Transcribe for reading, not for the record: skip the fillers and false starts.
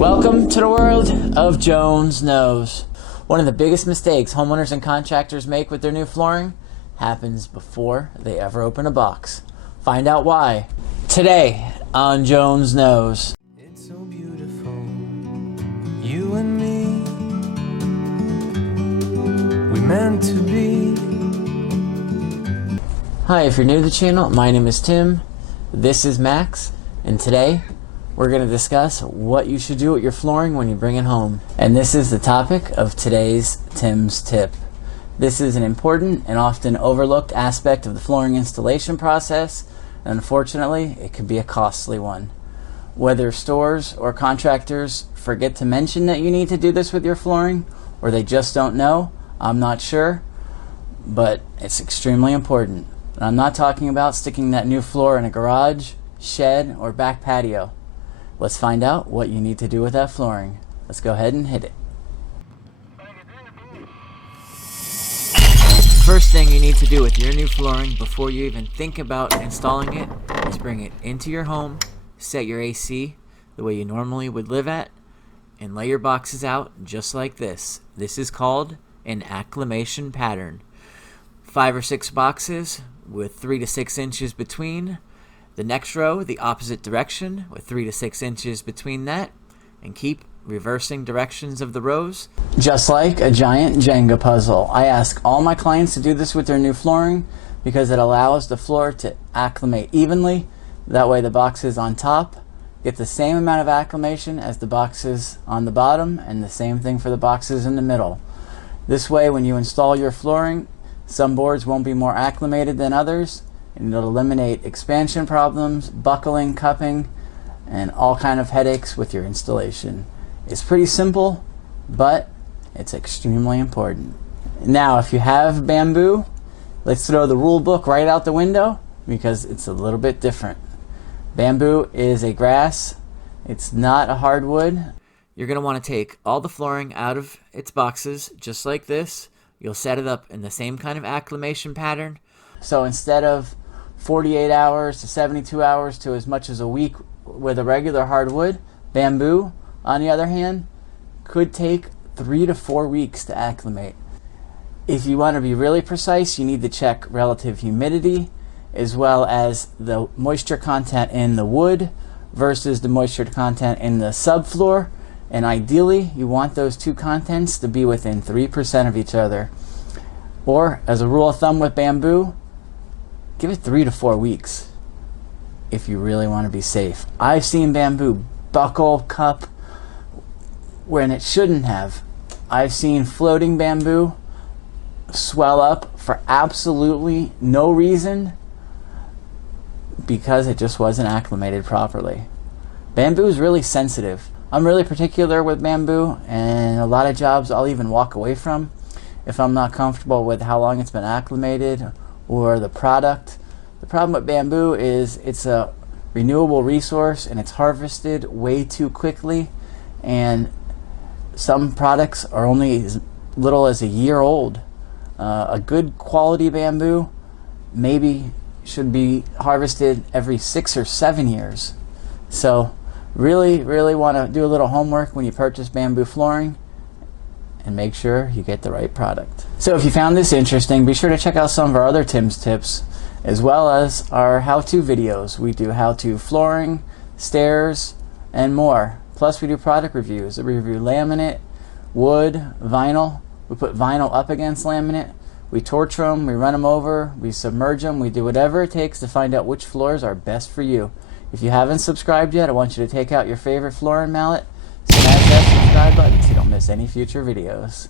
Welcome to the world of Jones Knows. One of the biggest mistakes homeowners and contractors make with their new flooring happens before they ever open a box. Find out why today on Jones Knows. It's so beautiful, you and me, we meant to be. Hi, if you're new to the channel, my name is Tim, this is Max, and today we're going to discuss what you should do with your flooring when you bring it home. And this is the topic of today's Tim's Tip. This is an important and often overlooked aspect of the flooring installation process, and unfortunately, it can be a costly one. Whether stores or contractors forget to mention that you need to do this with your flooring, or they just don't know, I'm not sure, but it's extremely important. And I'm not talking about sticking that new floor in a garage, shed, or back patio. Let's find out what you need to do with that flooring. Let's go ahead and hit it. First thing you need to do with your new flooring before you even think about installing it is bring it into your home, set your AC the way you normally would live at, and lay your boxes out just like this. This is called an acclimation pattern. 5 or 6 boxes with 3 to 6 inches between. The next row, the opposite direction, with 3 to 6 inches between that, and keep reversing directions of the rows. Just like a giant Jenga puzzle. I ask all my clients to do this with their new flooring because it allows the floor to acclimate evenly. That way the boxes on top get the same amount of acclimation as the boxes on the bottom, and the same thing for the boxes in the middle. This way, when you install your flooring, some boards won't be more acclimated than others, and it'll eliminate expansion problems, buckling, cupping, and all kind of headaches with your installation. It's pretty simple, but it's extremely important. Now, if you have bamboo, let's throw the rule book right out the window because it's a little bit different. Bamboo is a grass. It's not a hardwood. You're going to want to take all the flooring out of its boxes just like this. You'll set it up in the same kind of acclimation pattern. So instead of 48 hours to 72 hours to as much as a week with a regular hardwood, bamboo, on the other hand, could take 3 to 4 weeks to acclimate. If you want to be really precise, you need to check relative humidity as well as the moisture content in the wood versus the moisture content in the subfloor. And ideally, you want those two contents to be within 3% of each other. Or, as a rule of thumb with bamboo, give it 3 to 4 weeks if you really want to be safe. I've seen bamboo buckle, cup, when it shouldn't have. I've seen floating bamboo swell up for absolutely no reason because it just wasn't acclimated properly. Bamboo is really sensitive. I'm really particular with bamboo, and a lot of jobs I'll even walk away from if I'm not comfortable with how long it's been acclimated or the product. The problem with bamboo is it's a renewable resource and it's harvested way too quickly, and some products are only as little as a year old. A good quality bamboo maybe should be harvested every 6 or 7 years. So really want to do a little homework when you purchase bamboo flooring and make sure you get the right product. So if you found this interesting, be sure to check out some of our other Tim's Tips as well as our how-to videos. We do how-to flooring, stairs, and more. Plus we do product reviews. We review laminate, wood, vinyl. We put vinyl up against laminate. We torture them, we run them over, we submerge them, we do whatever it takes to find out which floors are best for you. If you haven't subscribed yet, I want you to take out your favorite flooring mallet, smash that subscribe button so you don't miss any future videos.